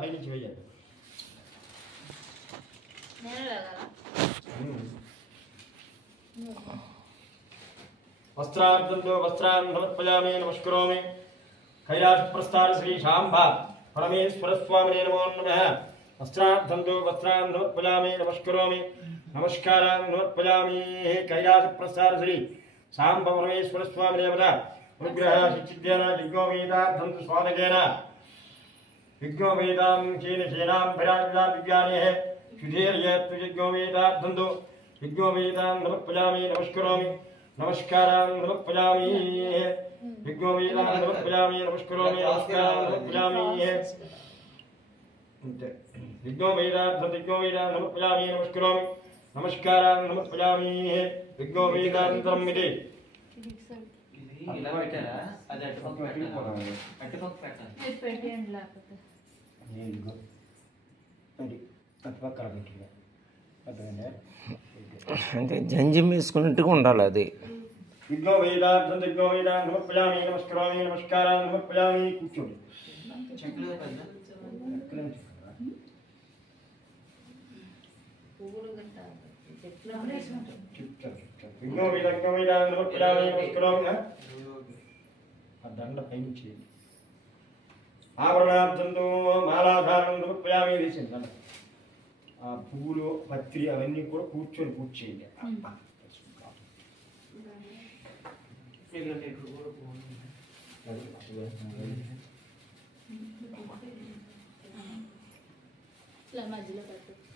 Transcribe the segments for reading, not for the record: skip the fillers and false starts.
పైన చేయాలి వస్త్రార్థంతో వస్త్రాన్ని సమర్పయామి నమస్కరోమి కైలాస ప్రస్థాన శ్రీ శాంభా పరమేశ్వర స్వామినే నమో నమః వస్త్రార్థంతో వస్త్రాన్ని సమర్పయామి నమస్కరోమి నమస్కారాన్ని సమర్పయామి కైలాస ప్రస్థాన శ్రీ శాంభ పరమేశ్వర స్వామినే నమః అనుగ్రహ సిద్ధిద్యేన యజ్ఞోపేతార్థంతో స్వాదకేన यज्ञोपेतां क्षीणशीलां भराजिला विज्ञाने शुद्धेर्यत्तु यज्ञोपेतार्थंतो यज्ञोपेतां समर्पयामि नमस्करोमि नमस्कारां समर्पयामि यज्ञोपेतां समर्पयामि नमस्करोमि नमस्कारां समर्पयामि यज्ञोपेतां समर्पयामि नमस्करोमि नमस्कारां समर्पयामि यज्ञोपेतान्तरम् इति ఇలా పెట్టారా అది అటుపక్క పెట్టాలి ఇది పెట్టండి లేకపోతే అంటే జంజం వేసుకున్నట్టుగా ఉండాలి అది నమస్కారాన్ని సమర్పయామి కూర్చోండి దండ పైనుంచి ఆభరణార్థంతో మాలాధారం సమర్పయామి వేసింది దండ ఆ పువ్వులు పత్రి అవన్నీ కూడా కూర్చేయండి మధ్యలో పెట్టచ్చు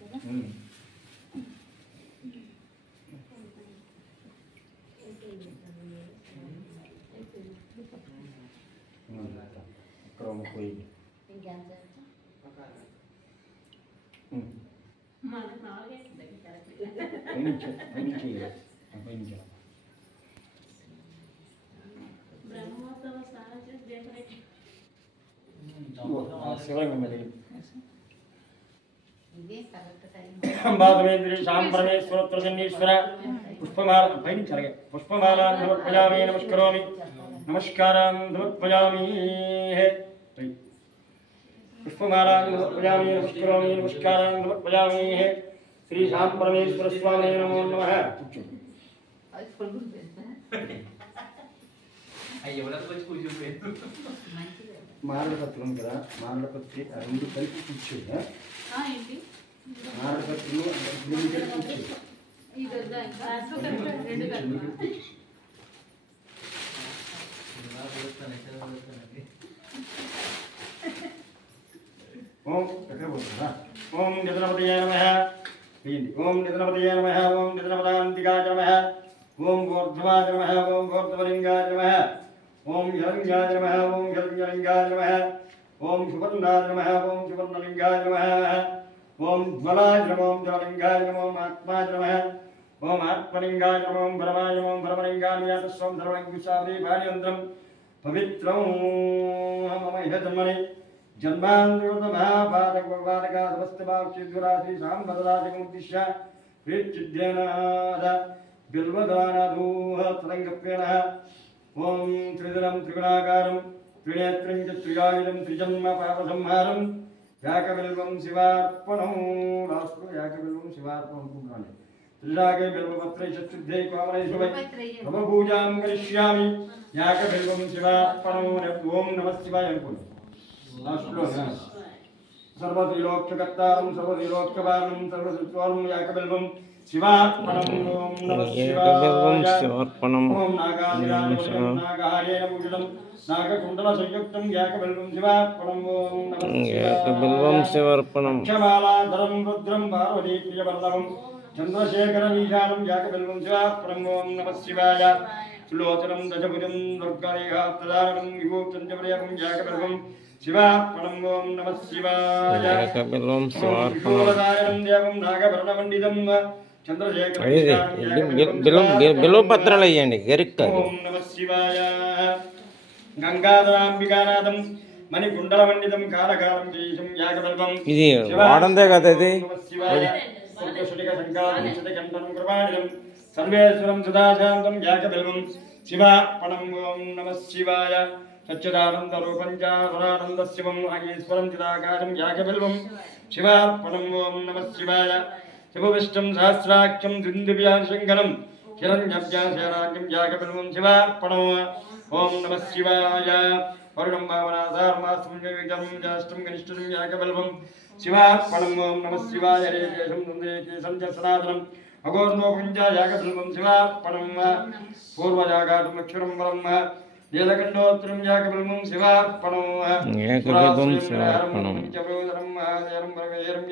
पुष्पमाला समर्पयामि नमस्करोमि नमस्कारां समर्पयामि पुष्पमाला समर्पयामि नमस्करोमि नमस्कारां समर्पयामि श्री श्याम परमेश्वर स्वामी नमो नमः మారళపత్రం కదా మారళపత్రి రెండు కలిపి కూర్చోండి మారళపత్రులు రెండు కలిపి కూర్చోండి ఓం ఎక్కడ పోతుందా ఓం నిద్రపతయే నమః ఓం నిద్రపతయే నమః ఓం నిద్రపదాంతికాయ నమః ఓం గోర్ధవాయ నమః ఓం గోర్ధవలింగాయ నమః ఓం హిరణ్యాయ నమః ఓం హిరణ్యలింగాయ నమః ఓం సువర్ణాయ నమః ఓం సువర్ణలింగాయ నమః ఓం జ్వలాయ నమః ఓం జ్వలలింగాయ నమః ఓం ఆత్మాయ నమః ఓం ఆత్మలింగాయ నమః ఓం భరమాయ నమః ఓం భరమలింగాయ నమః తస్వం ధర్మలింగుసావే భార్యంత్రం పవిత్రం మమ ఇహ జన్మని జన్మాంతృత మహాపాదకపాదక సమస్తభాక్షిద్వరాశి సాంబదరాశిముద్దిశ్య ప్రీత్యుద్యనాద బిల్వదానధూహ తరంగప్రేణ ఓం త్రిదలం త్రిగుణాకారం త్రినేత్రం చ త్రియాయుధం త్రిజన్మ పాపసంహారం యాకబిల్వం శివార్పణం రాష్ట్ర యాకబిల్వం శివార్పణం అనుకుంటున్నాను త్రిరాగే బిల్వపత్రై చతుర్థై కోమలైశుభై మమ పూజాం కరిష్యామి యాకబిల్వం శివార్పణం ఓం నమః శివాయ అనుకోండి सर्वत्रिलोक्यकर्तारं सर्वत्रिलोक्यपालनं सर्वसुत्वं याकबिल्वं शिवार्पणं ओं नमः शिवाय ओं नागाभिराजं नागहारेण पूजितं नागकुण्डलसंयुक्तं याकबिल्वं शिवार्पणं ओं नमः याकबिल्वं शिवार्पणं क्षमालाधरं रुद्रं पार्वतीप्रियवल्लभं चन्द्रशेखरमीशानं याकबिल्वं शिवार्पणं ओं नमः शिवाय सुलोचनं दशभुजं दुर्गारेखाप्रदानं विभूतं च प्रियं याकबिल्वं शिवार्पणं ओं नमः शिवाय याकबिल्वं शिवार्पणं देवं नागभरणमण्डितं బిల్వపత్రాలు వేయండి గరిక ఓం నమః శివాయ గంగాధరాంబికానాథం మణికుండలమండితం కాలకాలం చేశం యాకబల్వం ఇది వాడందే కదా ఇది సర్వేశ్వరం సదాశాంతం యాకబల్వం శివార్పణం ఓం నమః శివాయ सच्चिदानन्दरूपं च सुरानन्दशिवम् अगीश्वरं चिदाकाशं यागबिल्वं शिवार्पणम् ॐ नमः शिवाय शिवविष्टं सहस्राक्षं द्विन्द्विव्याशङ्करं हिरण्यव्यासराज्यं यागबिल्वं शिवार्पणम् ॐ नमः शिवाय वरुणं भावनाधार्मास्तं ज्येष्ठं कनिष्ठं यागबिल्वं शिवार्पणम् ॐ नमः शिवाय रेकेशं नन्देकेशं च सनातनम् अघोर्णोपं च यागबिल्वं शिवार्पणम् पूर्वजागातम् अक्षरं ब्रह्म नीलकण्ठोत्तरं यागबिल्वं शिवार्पणम् यागबिल्वं शिवार्पणम्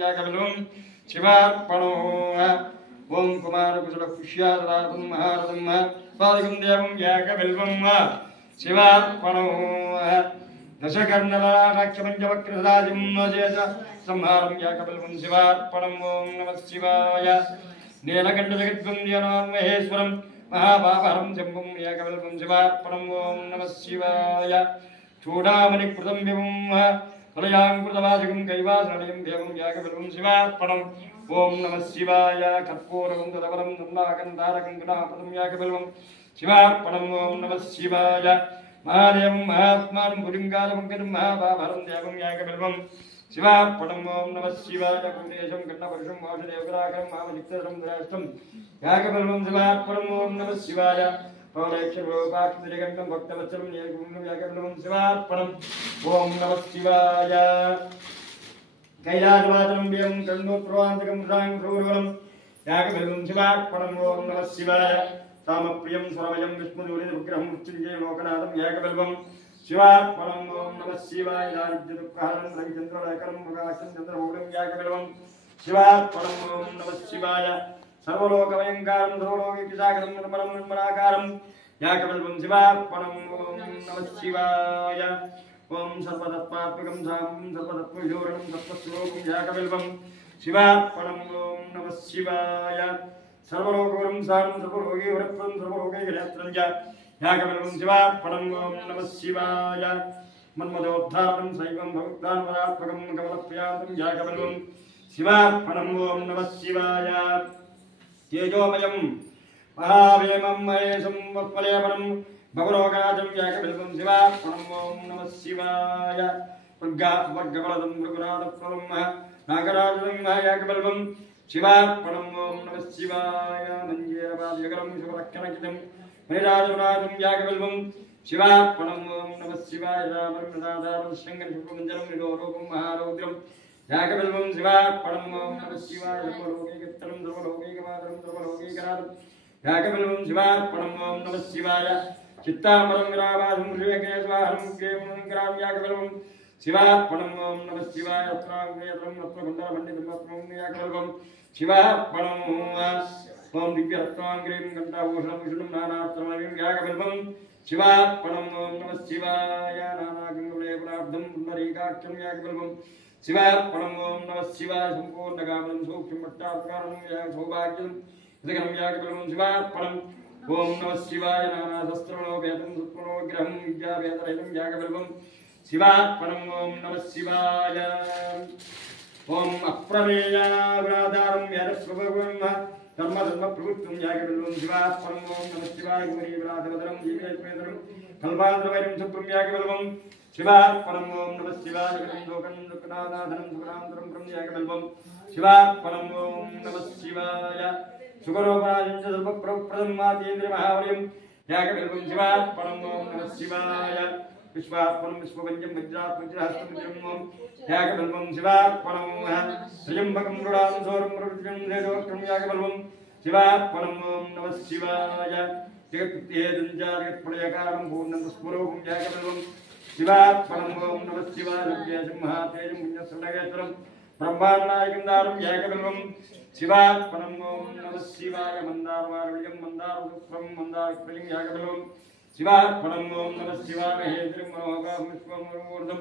यागबिल्वं शिवार्पणम् ओं कुमारकुशलपुष्यादरातं महारथं पादकं देवं यागबिल्वं शिवार्पणम् दशकर्णलाक्षपञ्चवक्रसदाजिं चेत संहारं यागबिल्वं शिवार्पणम् ॐ नमः शिवाय नीलकण्ठजगद्वन्द्यनान्महेश्वरं महापापहरं शम्भुं यागबिल्वं शिवार्पणम् ॐ नमः शिवाय चूडामणिकृतं विभुं प्रलयाङ्कृतवाचकं कैवासरणीयं देवं यागबिल्वं शिवार्पणम् ॐ नमः शिवाय कर्पूरं तदवरं नन्दाकन्तारकं गणापदं यागबिल्वं शिवार्पणम् ॐ नमः शिवाय महादेवं महात्मानं पुलिङ्गालमङ्करं महापापहरं देवं यागबिल्वं शिवार्पणम् ॐ नमः शिवाय कुण्डेशं कण्णपुरुषं वासुदेवराकरं महामजिक्तरं द्राष्टं यागबिल्वं शिवार्पणम् ॐ नमः शिवाय पौलेक्षरूपाक्षिगण्डं भक्तवत्सलं नीलकुण्डं यागबिल्वं शिवार्पणम् ॐ नमः शिवाय कैलासवाचनं व्यं कण्णोत्प्रवान्तकं साङ्क्रूरवलं यागबिल्वं शिवार्पणम् ॐ नमः शिवाय तामप्रियं स्वरमयं विष्णुदूरितविग्रहं मृत्युञ्जय लोकनाथं यागबिल्वं शिवार्पणम् ॐ नमः शिवाय दारिद्र्यदुःखहरं रविचन्द्रलेखनं प्रकाशं चन्द्रमौलिं यागबिल्वं शिवार्पणम् ॐ नमः शिवाय सर्वलोकभयङ्कारं सर्वलोकैकसागरं निर्मलं निर्मलाकारं यागबिल्वं शिवार्पणम् ॐ नमः शिवाय ॐ सर्वतत्त्वात्मकं साम्बं सर्वतत्त्वविशोरणं तत्त्वस्वरूपं यागबिल्वं शिवार्पणम् ॐ नमः शिवाय सर्वलोकवरं सारं सर्वलोकैकवरप्रदं सर्वलोकैकनेत्रं च यागबिल्वं शिवार्पणम् ॐ नमः शिवाय मन्मदोद्धारणं शैवं भक्तान्वरात्मकं कमलप्रियान्तं यागबिल्वं शिवार्पणम् ॐ नमः शिवाय तेजोमयं महावेमं महेशं वक्मलेपनं भवरोगाजं यागबिल्वं शिवार्पणम् ॐ नमः शिवाय वर्गबलदं मृगुनाथप्रदं नागराजं यागबिल्वं शिवार्पणम् ॐ नमः शिवाय मञ्जेरपादयगरं शिवरक्षणकितं मणिराजराजं यागबिल्वं शिवार्पणम् ॐ नमः शिवाय रामं शङ्करपुष्पमञ्जलं निरोरूपं महारौद्रं यागबिल्वं शिवार्पणम् ॐ नमः शिवाय सर्वलोकैकत्तरं सर्वलोकैकमातरं सर्वलोकैकनाथं यागबिल्वं शिवार्पणम् ॐ नमः शिवाय चित्तामरं विरावासं श्रीकेशवाहरं केवलं यागबिल्वं शिवार्पणम् ॐ नमः शिवाय रत्नाङ्गेत्रं रत्नकुण्डलमण्डितं रत्नं यागबिल्वं शिवार्पणम् ॐ दिव्यरत्नाङ्गीं घण्टाभूषणं विष्णुं नानात्रमणिं यागबिल्वं शिवार्पणम् ॐ नमः शिवाय नानागङ्गलेपनाब्धं पुण्डरीकाक्षं यागबिल्वं शिवार्पणम् ॐ नमः शिवाय सम्पूर्णकामनं सूक्ष्मट्टात्कारं सौभाग्यं हृदयं यागबिल्वं शिवार्पणम् ॐ नमः शिवाय नानाशस्त्रमणोपेतं सुत्मनोग्रहं विद्यावेदरहितं यागबिल्वं शिवार्पणम् ॐ नमः शिवाय ॐ अप्रमेयावराधारं यदस्वभगवं धर्मधर्मप्रभुत्वं यागबिल्वं शिवार्पणम् ॐ नमः शिवाय कुमरीवराधवदरं जीवेश्वेदरं कल्पान्द्रवैरं शुभ्रं यागबिल्वं शिवार्पणम् ॐ नमः शिवाय लोकं दुःखनाथनं सुखनान्तरं ब्रह्म यागबिल्वं शिवार्पणम् ॐ नमः शिवाय सुखरोपायं च सर्वप्रदं मातेन्द्रमहावलिं यागबिल्वं शिवार्पणम् ॐ नमः शिवाय विश्वात्मनं विश्ववन्यं वज्रात्मजहस्तमित्रं यागबिल्वं शिवार्पणम् त्र्यम्बकं मृडां सौरं मृगं देवोक्तं यागबिल्वं शिवार्पणम् ॐ नमः शिवाय जगत्कृत्येदं च जगत्प्रलयकारं पूर्णं स्वरूपं यागबिल्वं शिवार्पणम् ॐ नमः शिवाय सिंहातेजं पुण्यस्वर्णगेत्रं ब्रह्माण्डायकं दारुं यागबिल्वं शिवार्पणम् ॐ नमः शिवाय मन्दारवारविजं मन्दारपुष्पं मन्दारफलं यागबिल्वं शिवार्पणम् ॐ नमः शिवाय महेन्द्रं मनोभावं विश्वमूर्धं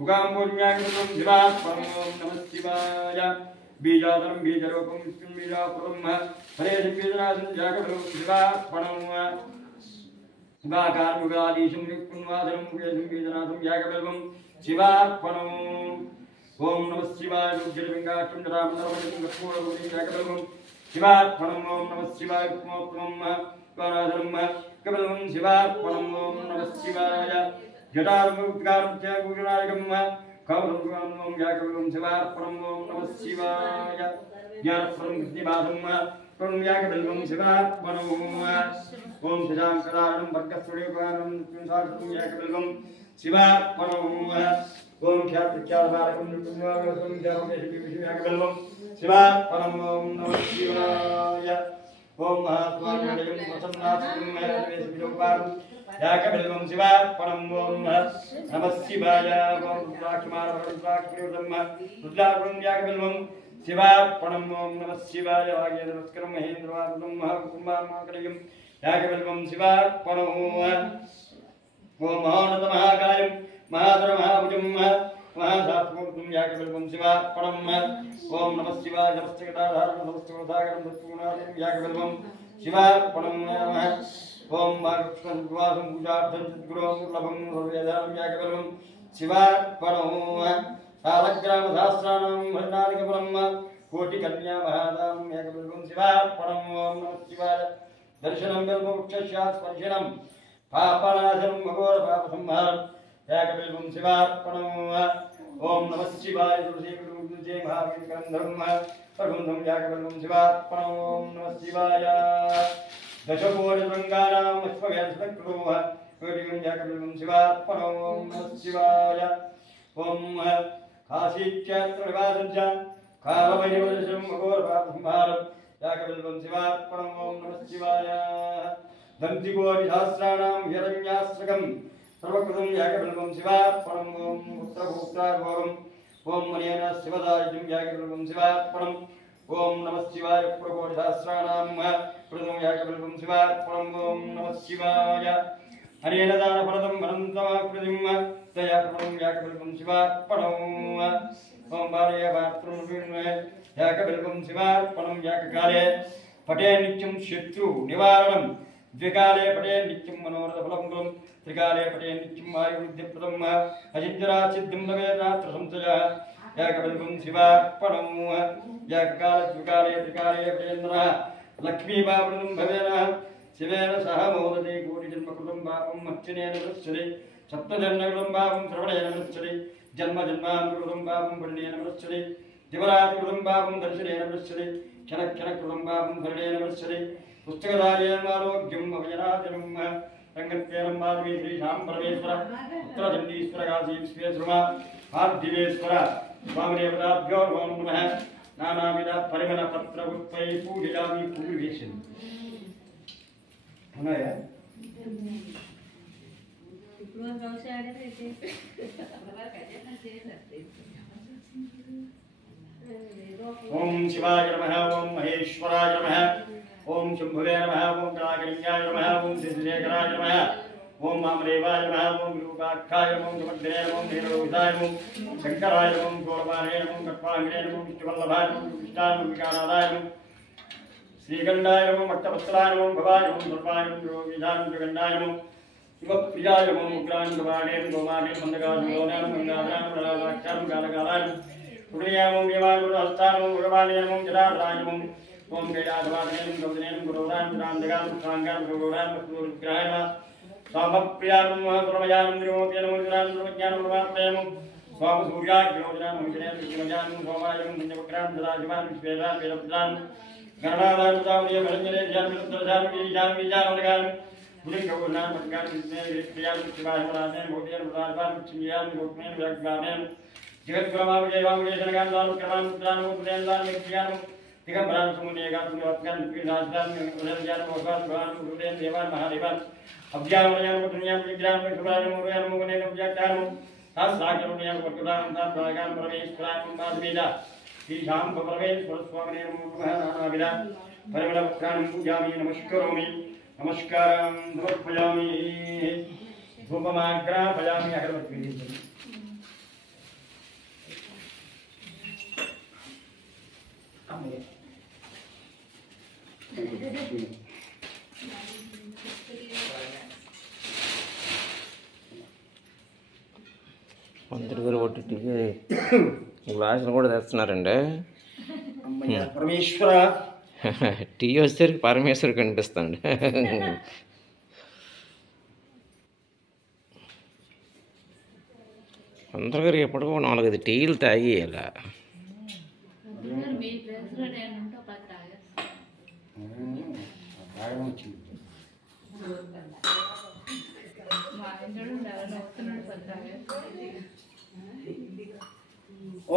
मुगाम्बोज्ञागबिल्वं शिवार्पणम् ॐ नमः शिवाय बीजाधरं बीजरूपं विष्णुं बीजापुरं हरे बीजनाथं यागबिल्वं शिवार्पणम् मुगाकारं मुगाधीशं विष्णुवादरं बीजनाथं यागबिल्वं शिवार्पणम् ॐ नमः शिवाय रुद्रलिङ्गाक्षं रामनरवणं कर्पूरगौरीं यागबिल्वं शिवार्पणम् ॐ नमः शिवाय उत्तमोत्तमं काराधरं कबिल्वं शिवार्पणम् ॐ नमः शिवाय जटारुपकारं च गुरुनायकं कौरवं याकवं शिवार्पणं नमः शिवाय ज्ञानप्रदं कृतिबाधं प्रणं याकबिल्वं शिवार्पणं ओम शशाङ्कराणं वर्गस्वरूपाणं सार्थं याकबिल्वं शिवार्पणं ओम ख्यातख्यातबालकं नृत्यं याकबिल्वं शिवार्पणं नमः शिवाय ओम महात्मानंदयं प्रसन्नाथं वेशविलोपानं याकबिल्वं शिवार्पणं ओम नमः शिवाय ओम रुद्राक्षमालरुद्राक्षप्रयोदं रुद्राक्षं याकबिल्वं शिवार्पणं ओम नमः शिवाय वागे नमस्कारं महेन्द्रवादं महाकुमारमाकरयं याकबिल्वं शिवार्पणं ओम महानतमहाकायं महाधरमहाभुजं महासात्मूर्तं याकबिल्वं शिवार्पणं ओम नमः शिवाय नमस्तेकटाधारं नमस्तेकटाधारं दत्तगुणार्पणं याकबिल्वं शिवार्पणं ओम मार्गक्षणवासं पूजार्थं सद्गुरों लभं सर्वेदानं याकबिल्वं शिवार्पणं सालग्रामसहस्राणां भण्डारिकपुरं कोटिकन्यामहादानं याकबिल्वं शिवार्पणं ओम नमः शिवाय दर्शनं बिल्ववृक्षस्यास्पर्शनं पापनाशनं घोरपापसंहारं याकबिल्वं शिवार्पणं ओम नमः शिवाय तुलसीविदुर्जय महावीरकरन्धरं प्रबन्धं याकबिल्वं शिवार्पणं ओम नमः शिवाय दशकोटिरङ्गानां अश्वव्यासकृतोः कोटिकं याकबिल्वं शिवार्पणं ओम नमः शिवाय ओम काशीक्षेत्रनिवासं च कालभैरवदर्शनं घोरपापसंहारं याकबिल्वं शिवार्पणं ओम नमः शिवाय दन्तिकोटिसहस्राणां हिरण्यास्त्रकं सर्वकृतं याकबिल्वं शिवार्पणं ओम पुत्रभूत्रार्भवम् ओम मनेन शिवदायितं याकबिल्वं शिवार्पणम् ओम नमः शिवाय पुरकोटिसहस्राणां कृतं याकबिल्वं शिवार्पणम् ओम नमः शिवाय अनेन दानफलदं वनन्तमाकृतिं दयाप्रदं याकबिल्वं शिवार्पणम् ओम बालयपात्रं याकबिल्वं शिवार्पणं याककाले पटे नित्यं शत्रु निवारणं द्विकाले पटे नित्यं मनोरथफलं गुरुं त्रिकाले पटे नित्यं आयुर्वृद्धिप्रदम् अचिन्त्यरासिद्धिं लभेत् संशयः याकबिल्वं शिवार्पणं याककाले द्विकाले त्रिकाले पटेन्द्रः लक्ष्मीपावृतं भवेन शिवेन सह मोदते कोटिजन्मकृतं पापं मच्चिनेन मृच्छति सप्तजन्मकृतं पापं श्रवणेन मृच्छति जन्मजन्मान्तरकृतं पापं वर्णेन मृच्छति दिवरात्रिकृतं पापं दर्शनेन मृच्छति क्षणक्षणकृतं पापं धरणेन मृच्छति पुस्तकधारेण आरोग्यम् अभयनाथनं रङ्गत्यनं माधवी श्रीशां परमेश्वर उत्तरचण्डीश्वर काशी विश्वेश्वर आदिवेश्वर स्वामिदेवताभ्यो नमो नमः नानाविध परिमलपत्रपुष्पैः पूजयामि पूर्वेशन् ఉన్నాయా ఓం శివాయ నమః ఓం మహేశ్వరాయ నమః ఓం శంభువే నమః ఓం కళాకలింగాయ నమః ఓం శశిశేఖరాయ నమః ఓం వామదేవాయ నమః ఓం విరూపాక్షాయ ఓం సుభద్రే ఓం నీలలోహితాయ ఓం శంకరాయ ఓం గోపాలే ఓం కట్వాంగే ఓం విష్ణువల్లభాయ ఓం కృష్ణాయ వికారాయ श्रीगंडाय नमो मट्टवस्त्राय नमो भवाय नमो सर्वाय नमो योगीजाय नमो जगन्नाय नमो शिवप्रियाय नमो उग्राय भवाय नमो गोमाय मंदगाय नमो गंगाधराय नमो राजाक्षाय नमो गालगालाय नमो पुण्याय नमो देवाय नमो हस्ताय नमो भगवाय नमो जटाधराय नमो ओम कैलासवासने नमो गौतमे नमो गुरुराय नमो रामदेगाय नमो सांगाय नमो गौराय नमो विग्रहाय नमः सामप्रियाय नमो परमयाय नमो निर्मोक्ताय नमो ज्ञानाय नमो ज्ञानाय नमो नमः स्वाम सूर्याय ज्योतिराय नमो जनेन विष्णुजाय नमो सोमाय नमो पुण्यवक्राय नमो राजवाय नमो वेदाय वेदपुत्राय गणनादाय मुदावलिय भरंजने जानमित्रजान वीजान वीजानवरगान बुलिंगवनान मत्गान विष्णे विष्णयान शिवाय मराने भोदियन मुदारवान चिंगियान गोपनेन व्यागानेन जगद्गुरुमावजयवामजेशनगान दान क्रमान मुद्रान मुद्रेन दान मित्यान दिगंबरान समुनेगान सुरवत्गान विराजदान उदरजान भगवान भगवान गुरुदेव देवान महादेवान अभ्यावनयान मुद्रयान विग्रहान विग्रहान मुरयान मुगनेन व्याख्यान सासाकरुणयान वर्गदान दान भागान परमेश्वरान माधवीदा श्रीशां परमेश्वर स्वामिने नमो नमः नानाविध परिमलवक्त्राणं पूजयामि नमस्करोमि नमस्कारं समर्पयामि धूपमाग्रापयामि अगरबत्ती మంత్రి గారు ఒట్టికి గ్లాసులు కూడా తెస్తున్నారండి. పరమేశ్వర టీ వచ్చేసరికి పరమేశ్వరు కనిపిస్తాండి. తొందరగా రేపటికి 4-5 టీలు తాగి ఇలా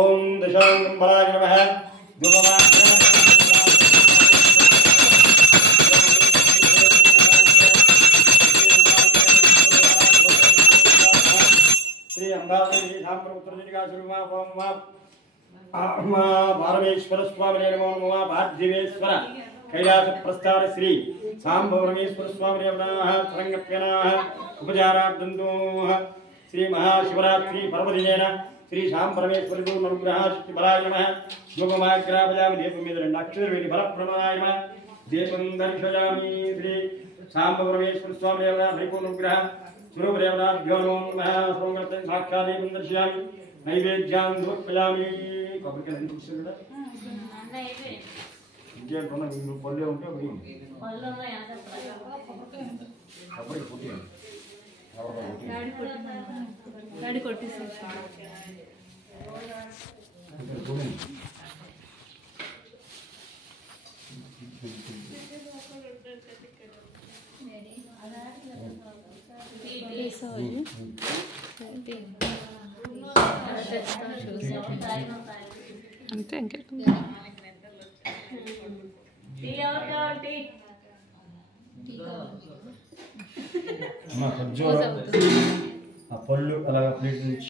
ఓం దశాంబరాయ నమః శ్రీ అంబాదేవి సాంప్రపుత్రజనిగా సురుమా పారమేశ్వర స్వామి నమో నమః పార్థివేశ్వర కైలాస ప్రస్థాన శ్రీ సాంబవరమేశ్వర స్వామి నమః రంగప్యనాః ఉపచారార్థంతోః శ్రీ మహాశివరాత్రి పర్వదినేన శ్రీ శాంబరమేశ్వరి అనుగ్రహాశక్తి బలాయ నమః యోగమాగ్రాపయామి దీపం మీద 2 అక్షరం వేడి బలప్రణాయ నమః దీపం దర్శయామి శ్రీ శాంబరమేశ్వర స్వామి పరిపూర్ణానుగ్రహ స్వరూపదేవతాభ్యో నమః సర్వగతం సాక్షాత్ దీపం దర్శయామి నైవేద్యాన్ని సమర్పయామి కొబ్బరికాయ ఎందుకు ఇస్తుంది కదా ఇంకేంటున్నా మీరు పల్లె ఉంటే కొబ్బరికి పుట్టి అంతే ఇంకే ఆ పళ్ళు అలాగా ప్లేట్ నుంచి